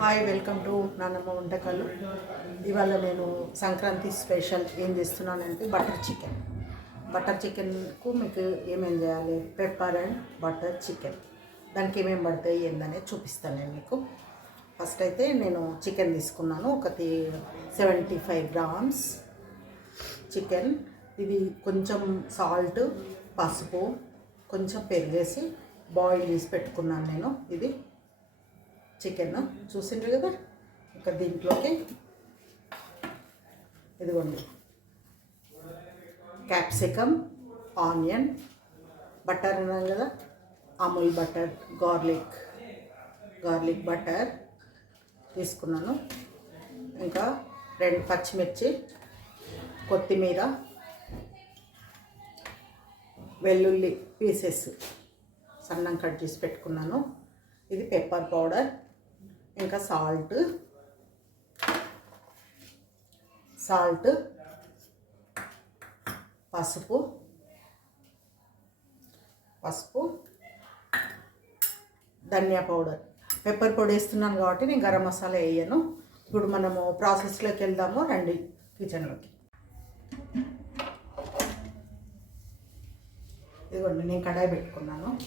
Hi welcome to నానమ్మ వంటకాలు. ఇవాళ నేను సంక్రాంతి స్పెషల్ ఏం చేస్తున్నానంటే బటర్ చికెన్. బటర్ చికెన్కు మీకు ఏమేం చేయాలి? Pepper and butter chicken. దానికి ఏమేమి పడతాయి ఏందనేది చూపిస్తాను నేను మీకు. ఫస్ట్ అయితే నేను చికెన్ తీసుకున్నాను. ఒకటి సెవెంటీ ఫైవ్ గ్రామ్స్ చికెన్. ఇది కొంచెం సాల్ట్ పసుపు కొంచెం పెరిగేసి బాయిల్ చేసి పెట్టుకున్నాను నేను. ఇది చికెన్ చూసిండ్రు కదా? ఇక దీంట్లోకి ఇదిగోండి. క్యాప్సికమ్ ఆనియన్ బటర్ అన్నాను కదా? Amul butter garlic garlic butter తీసుకున్నాను. ఇంకా రెండు పచ్చిమిర్చి కొత్తిమీర వెల్లుల్లి పీసెస్ సన్నం కట్ చేసి పెట్టుకున్నాను. ఇది పెప్పర్ పౌడర్. ఇంకా సాల్ట్. సాల్ట్. పసుపు. పసుపు. ధనియా పౌడర్. పెప్పర్ పొడి వేస్తున్నాను కాబట్టి నేను గరం మసాలా వేయను. ఇప్పుడు మనము ప్రాసెస్లోకి వెళ్దాము. రండి కిచెన్లోకి. ఇదిగోండి నేను కడాయి పెట్టుకున్నాను.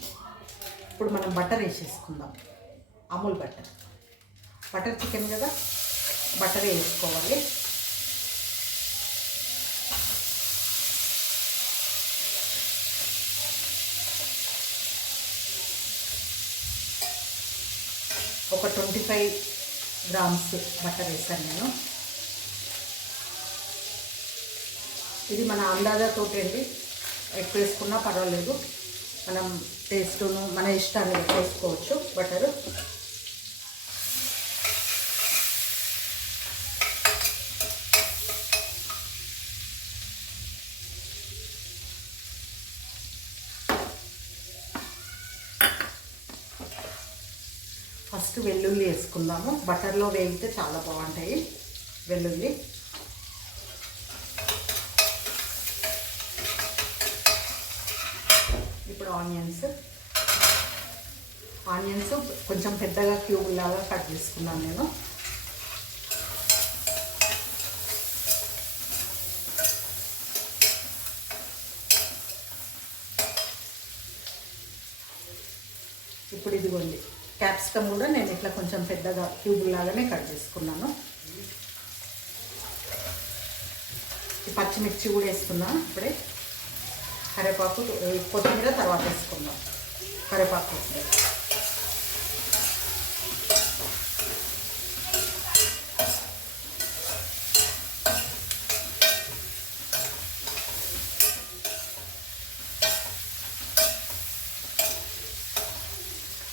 ఇప్పుడు మనం బటర్ వేసేసుకుందాం. అమూల్ బటర్. బటర్ చికెన్ కదా బటర్ వేసుకోవాలి. ఒక ట్వంటీ ఫైవ్ గ్రామ్స్ బట్టర్ వేసాను నేను. ఇది మన అందాజాతో అండి. ఎక్కువ వేసుకున్నా పర్వాలేదు. మనం టేస్ట్ను మన ఇష్టాన్ని బట్టి వేసుకోవచ్చు బటరు. ఫస్ట్ వెల్లుల్లి వేసుకుందాము. బటర్లో వేగితే చాలా బాగుంటాయి వెల్లుల్లి. ఇప్పుడు ఆనియన్స్. ఆనియన్స్ కొంచెం పెద్దగా క్యూబ్ లాగా కట్ చేసుకున్నాను నేను ఇప్పుడు ఇదిగోండి క్యాప్సికమ్ కూడా నేను ఇట్లా కొంచెం పెద్దగా క్యూబ్ లాగానే కట్ చేసుకున్నాను. పచ్చిమిర్చి కూడా వేసుకున్నాను ఇప్పుడే. కరివేపాకు కొత్తిమీర తర్వాత వేసుకుందాం. కరివేపాకు.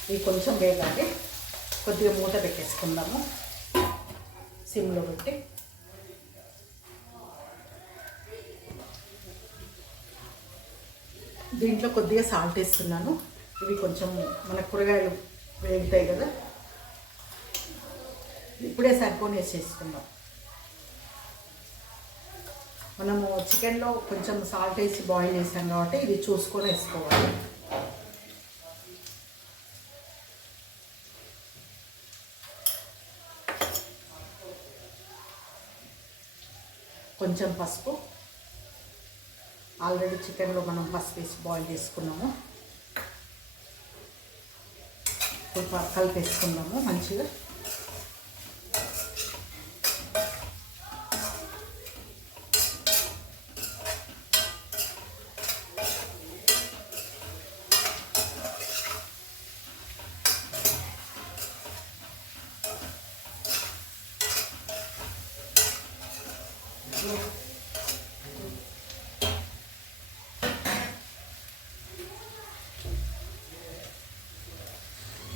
ఇవి కొంచెం వేగాలి. కొద్దిగా మూత పెట్టేసుకుందాము. సిమ్లో పెట్టి. దీంట్లో కొద్దిగా సాల్ట్ వేస్తున్నాను. ఇవి కొంచెం మన కూరగాయలు వేగుతాయి కదా. ఇప్పుడే సరిపోని వేసేసుకుందాం. మనము చికెన్లో కొంచెం సాల్ట్ వేసి బాయిల్ చేసాం కాబట్టి ఇది చూసుకొని వేసుకోవాలి. కొంచెం పసుపు. ఆల్రెడీ చికెన్లో మనం పసుపు వేసి బాయిల్ చేసుకున్నాము. ఇప్పుడు కలిపేసుకున్నాము మంచిగా.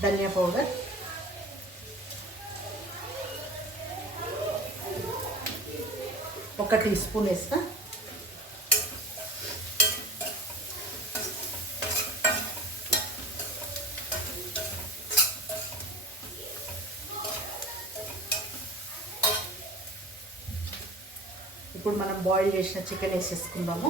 ధనియా పౌడర్ ఒక టీ స్పూన్ వేస్తా ఇప్పుడు మనం బాయిల్ చేసిన చికెన్ వేసేసుకుందాము.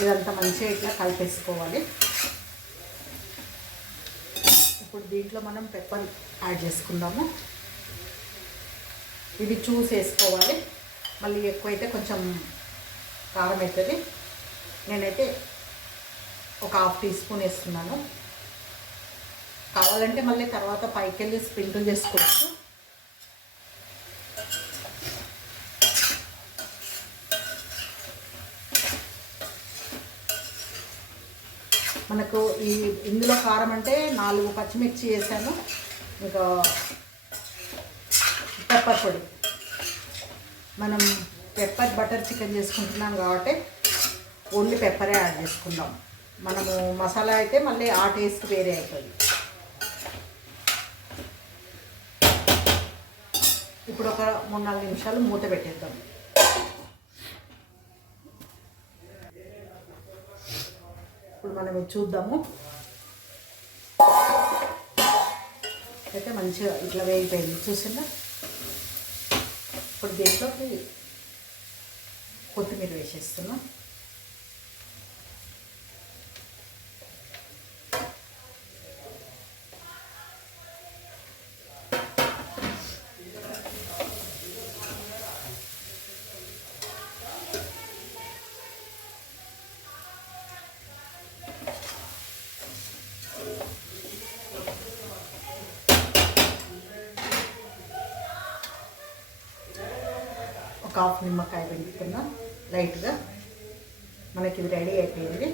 ఇదంతా మంచిగా ఇట్లా కలిపేసుకోవాలి. ఇప్పుడు దీంట్లో మనం పెప్పర్ యాడ్ చేసుకుందాము. ఇది చూసి వేసుకోవాలి మళ్ళీ ఎక్కువైతే కొంచెం కారం అవుతుంది నేనైతే ఒక హాఫ్ టీ స్పూన్ వేస్తున్నాను. కావాలంటే మళ్ళీ తర్వాత పైకి వెళ్ళి స్ప్రింకిల్ చేసుకోవచ్చు. మనకు ఈ ఇందులో కారం అంటే నాలుగు పచ్చిమిర్చి వేసాను. ఇంకా పెప్పర్ పొడి. మనం పెప్పర్ బటర్ చికెన్ చేసుకుంటున్నాం కాబట్టి ఓన్లీ పెప్పరే యాడ్ చేసుకుందాం. మనము మసాలా అయితే మళ్ళీ ఆ టేస్ట్ వేరే అవుతుంది ఇప్పుడు ఒక మూడు నాలుగు నిమిషాలు మూత పెట్టేద్దాం. మనం చూద్దాము. అయితే మంచిగా ఇట్లా వేగిపోయింది. చూసిందా? ఇప్పుడు దీంట్లోకి కొత్తిమీర వేసేస్తున్నాం. ఒక హాఫ్ నిమ్మకాయ పెట్టుకున్నా లైట్గా. మనకి ఇది రెడీ అయిపోయింది.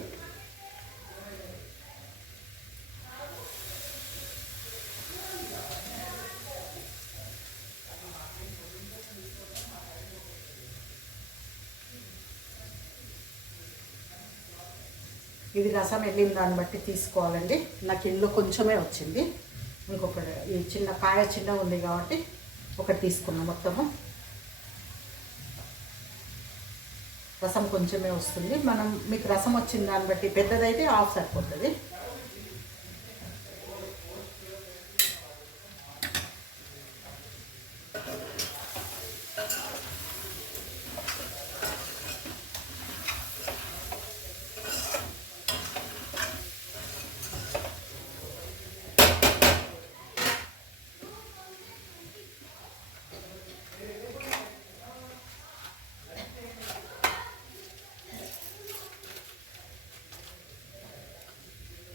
ఇది రసం వెళ్ళిన దాన్ని బట్టి తీసుకోవాలండి. నాకు ఇందులో కొంచెమే వచ్చింది. ఇంకొకటి ఈ చిన్న కాయ చిన్న ఉంది కాబట్టి ఒకటి తీసుకున్నాం మొత్తము. రసం కొంచెమే వస్తుంది. మనం మీకు రసం వచ్చిన దాన్ని బట్టి పెద్దదైతే హాఫ్ సరిపోతుంది.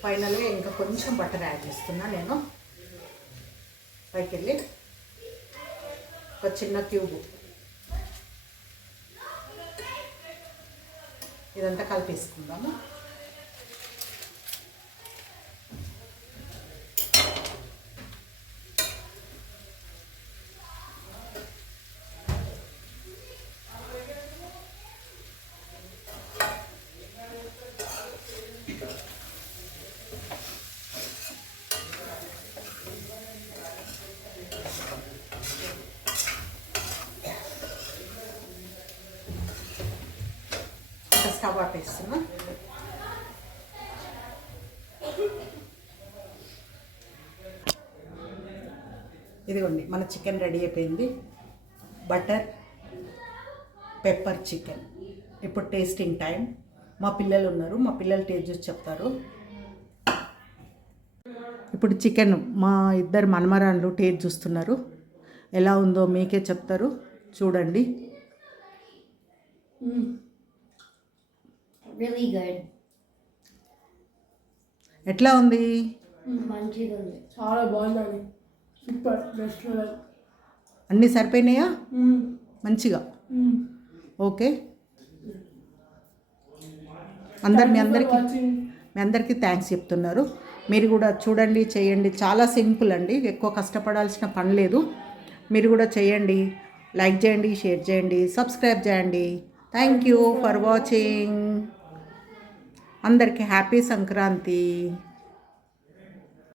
ఫైనల్గా ఇంకా కొంచెం బటర్ యాడ్ చేస్తున్నా నేను. పైకి వెళ్ళి ఒక చిన్న క్యూబ్. ఇదంతా కలిపేసుకుందాము. స్టవ్ ఆపేస్తున్నా ఇదిగోండి మన చికెన్ రెడీ అయిపోయింది. Butter pepper chicken. ఇప్పుడు టేస్టింగ్ టైం మా పిల్లలు ఉన్నారు మా పిల్లలు టేస్ట్ చూసి చెప్తారు. ఇప్పుడు చికెన్ మా ఇద్దరు మనమరాళ్ళు టేస్ట్ చూస్తున్నారు. ఎలా ఉందో మీకే చెప్తారు. చూడండి. Really good. ఎట్లా ఉంది? మంచిగా ఉంది. చాలా బాగుందండి. సూపర్ రెస్టారెంట్ అన్నీ సరిపోయినాయా? మంచిగా. ఓకే. అందరు మీ అందరికీ మీ అందరికీ థ్యాంక్స్ చెప్తున్నారు. మీరు కూడా చూడండి చేయండి. చాలా సింపుల్ అండి. ఎక్కువ కష్టపడాల్సిన పని లేదు. మీరు కూడా చేయండి. లైక్ చేయండి షేర్ చేయండి సబ్స్క్రైబ్ చేయండి. థ్యాంక్ యూ ఫర్ వాచింగ్ అందరికీ హ్యాపీ సంక్రాంతి.